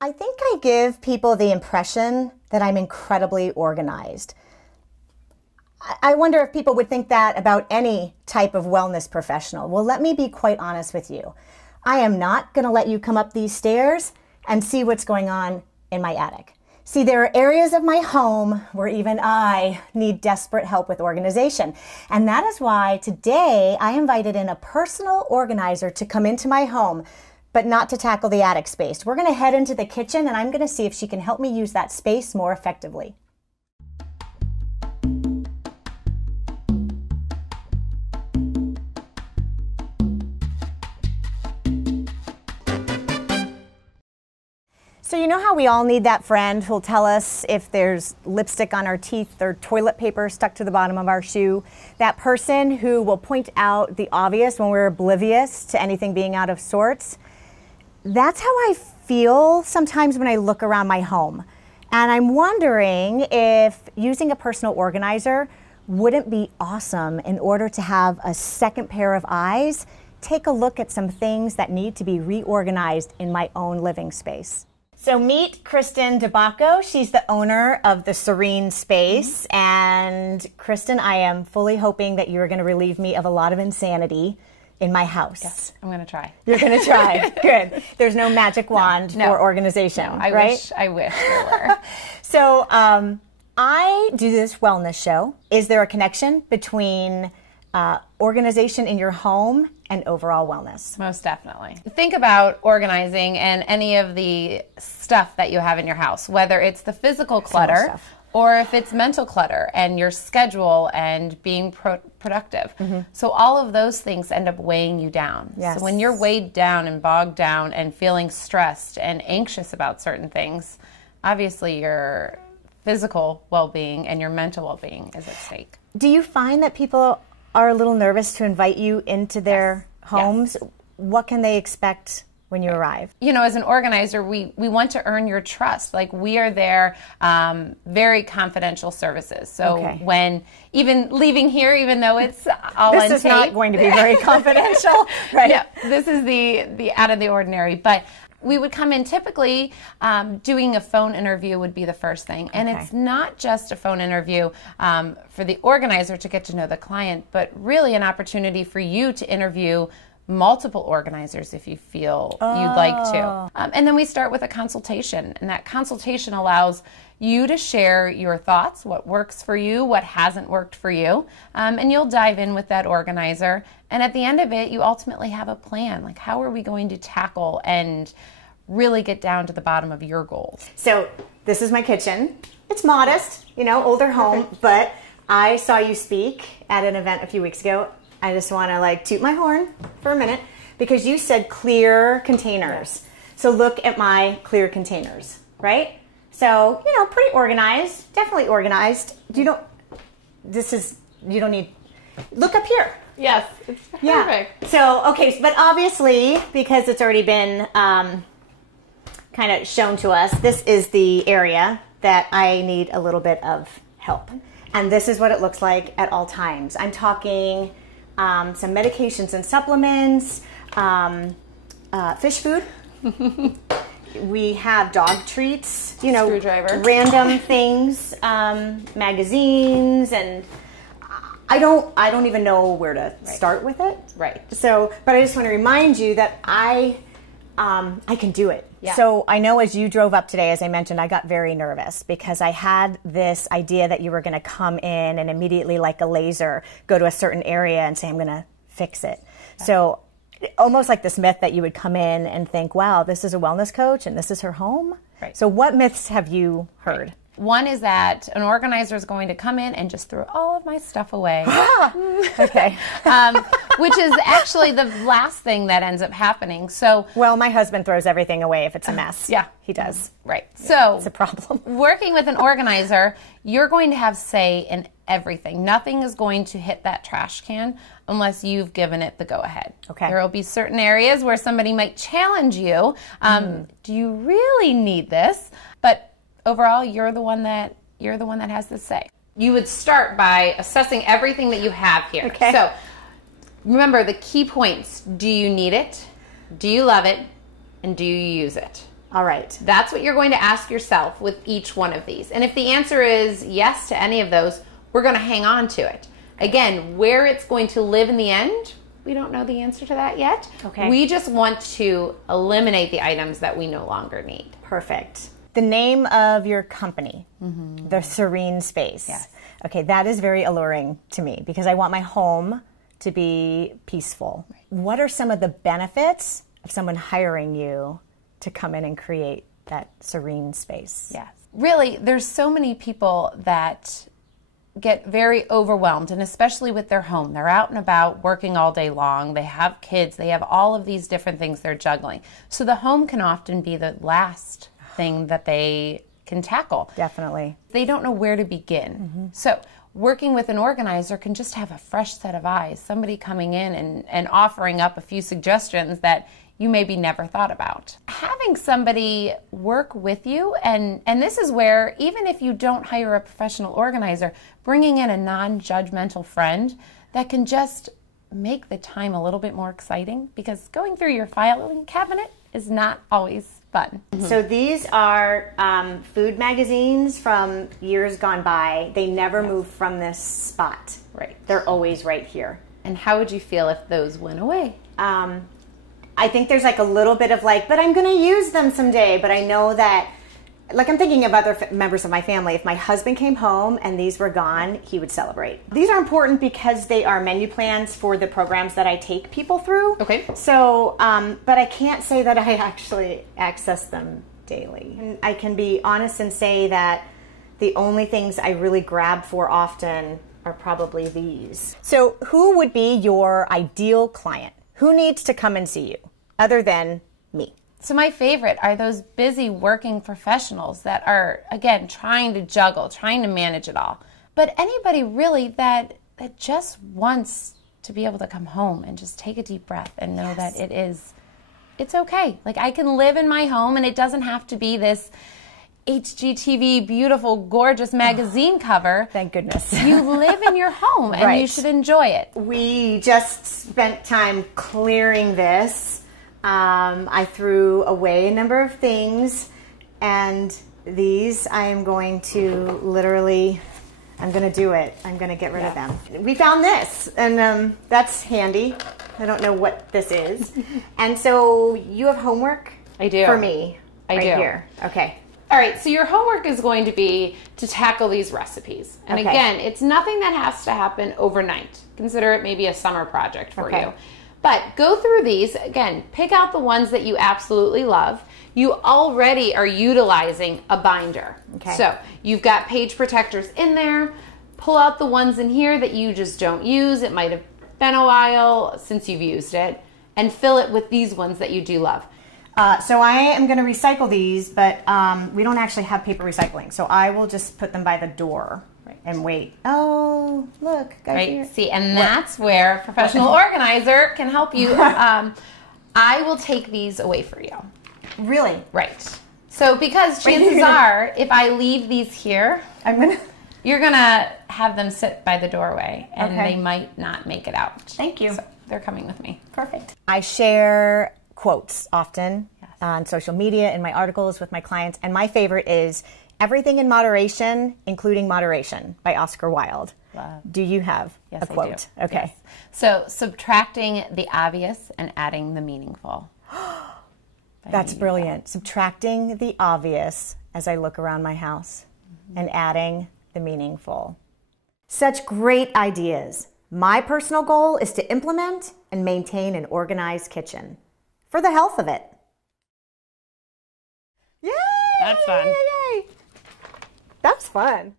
I think I give people the impression that I'm incredibly organized. I wonder if people would think that about any type of wellness professional. Well, let me be quite honest with you. I am not going to let you come up these stairs and see what's going on in my attic. See, there are areas of my home where even I need desperate help with organization. And that is why today I invited in a personal organizer to come into my home, but not to tackle the attic space. We're going to head into the kitchen and I'm going to see if she can help me use that space more effectively. So you know how we all need that friend who'll tell us if there's lipstick on our teeth or toilet paper stuck to the bottom of our shoe? That person who will point out the obvious when we're oblivious to anything being out of sorts? That's how I feel sometimes when I look around my home. And I'm wondering if using a personal organizer wouldn't be awesome in order to have a second pair of eyes take a look at some things that need to be reorganized in my own living space. So meet Kristin DiBacco. She's the owner of the Serene Space. And Kristin, I am fully hoping that you are going to relieve me of a lot of insanity in my house. Yes, I'm going to try. You're going to try. Good. There's no magic wand for organization, right? I wish there were. So I do this wellness show. Is there a connection between organization in your home and overall wellness? Most definitely. Think about organizing and any of the stuff that you have in your house, whether it's the physical clutter or if it's mental clutter and your schedule and being productive. So all of those things end up weighing you down. Yes. So when you're weighed down and bogged down and feeling stressed and anxious about certain things, obviously your physical well-being and your mental well-being is at stake. Do you find that people are a little nervous to invite you into their homes? Yes. What can they expect when you arrive? You know, as an organizer, we want to earn your trust. Like, we are there, very confidential services. So when even leaving here, even though it's all on tape. This is not going to be very confidential, right? Yeah, this is the out of the ordinary. But we would come in typically doing a phone interview would be the first thing. And it's not just a phone interview for the organizer to get to know the client, but really an opportunity for you to interview multiple organizers if you feel you'd like to. And then we start with a consultation. And that consultation allows you to share your thoughts, what works for you, what hasn't worked for you. And you'll dive in with that organizer. And at the end of it, you ultimately have a plan. Like, how are we going to tackle and really get down to the bottom of your goals? So this is my kitchen. It's modest, you know, older home, but I saw you speak at an event a few weeks ago. I just want to like toot my horn for a minute because you said clear containers. So look at my clear containers, right? So, you know, pretty organized, definitely organized. You don't need, look up here. Yes, it's perfect. Yeah. So, okay, but obviously, because it's already been kind of shown to us, this is the area that I need a little bit of help. And this is what it looks like at all times. I'm talking some medications and supplements, fish food. We have dog treats, you know, screwdriver, random things, magazines, and I don't even know where to start with it. Right. So, but I just want to remind you that I can do it. Yeah. So I know as you drove up today, as I mentioned, I got very nervous because I had this idea that you were going to come in and immediately, like a laser, go to a certain area and say, I'm going to fix it. Yeah. So almost like this myth that you would come in and think, wow, this is a wellness coach and this is her home. Right. So what myths have you heard? Right. One is that an organizer is going to come in and just throw all of my stuff away. Okay. Which is actually the last thing that ends up happening. So, well, my husband throws everything away if it's a mess. Yeah. He does. Right. Yeah, so it's a problem. Working with an organizer, you're going to have say in everything. Nothing is going to hit that trash can unless you've given it the go-ahead. Okay. There will be certain areas where somebody might challenge you. Do you really need this? But overall, you're the one that has the say. You would start by assessing everything that you have here. Okay. So remember the key points. Do you need it? Do you love it? And do you use it? All right. That's what you're going to ask yourself with each one of these. And if the answer is yes to any of those, we're going to hang on to it. Again, where it's going to live in the end, we don't know the answer to that yet. Okay. We just want to eliminate the items that we no longer need. Perfect. The name of your company, the Serene Space. Yes. Okay, that is very alluring to me because I want my home to be peaceful. Right. What are some of the benefits of someone hiring you to come in and create that serene space? Yes. Really, there's so many people that get very overwhelmed, and especially with their home. They're out and about working all day long. They have kids. They have all of these different things they're juggling. So the home can often be the last thing that they can tackle. Definitely. They don't know where to begin. So working with an organizer can just have a fresh set of eyes, somebody coming in and offering up a few suggestions that you maybe never thought about. Having somebody work with you, and this is where, even if you don't hire a professional organizer, bringing in a non-judgmental friend that can just make the time a little bit more exciting, because going through your filing cabinet is not always fun. So these are food magazines from years gone by. They never moved from this spot. Right. They're always right here. And how would you feel if those went away? I think there's like a little bit of like, but I'm going to use them someday. But I know that, like, I'm thinking of other members of my family. If my husband came home and these were gone, he would celebrate. These are important because they are menu plans for the programs that I take people through. Okay. So, but I can't say that I actually access them daily. And I can be honest and say that the only things I really grab for often are probably these. So who would be your ideal client? Who needs to come and see you other than me? So my favorite are those busy working professionals that are, again, trying to juggle, trying to manage it all. But anybody really that just wants to be able to come home and just take a deep breath and know that it's okay. Like, I can live in my home and it doesn't have to be this HGTV, beautiful, gorgeous magazine cover. Thank goodness. You live in your home and you should enjoy it. We just spent time clearing this. I threw away a number of things, and these I am going to literally, I'm going to do it. I'm going to get rid of them. We found this, and that's handy. I don't know what this is. And so you have homework I do. for me I right do. here. Okay. All right, so your homework is going to be to tackle these recipes. And again, it's nothing that has to happen overnight. Consider it maybe a summer project for you. But go through these. Again, pick out the ones that you absolutely love. You already are utilizing a binder. Okay. So you've got page protectors in there. Pull out the ones in here that you just don't use. It might have been a while since you've used it. And fill it with these ones that you do love. So I am going to recycle these, but we don't actually have paper recycling. So I will just put them by the door and wait. Oh, look. Right. See, and that's where a professional organizer can help you. I will take these away for you. Really? Right. So because chances are, if I leave these here, you're going to have them sit by the doorway, and they might not make it out. Thank you. So they're coming with me. Perfect. I share quotes often on social media, in my articles with my clients, and my favorite is "Everything in Moderation, Including Moderation" by Oscar Wilde. Love. Do you have a quote? I do. Okay. Yes. So subtracting the obvious and adding the meaningful. That's brilliant. Subtracting the obvious as I look around my house and adding the meaningful. Such great ideas. My personal goal is to implement and maintain an organized kitchen for the health of it. Yay! That's fun. Yay, yay, yay. That's fun.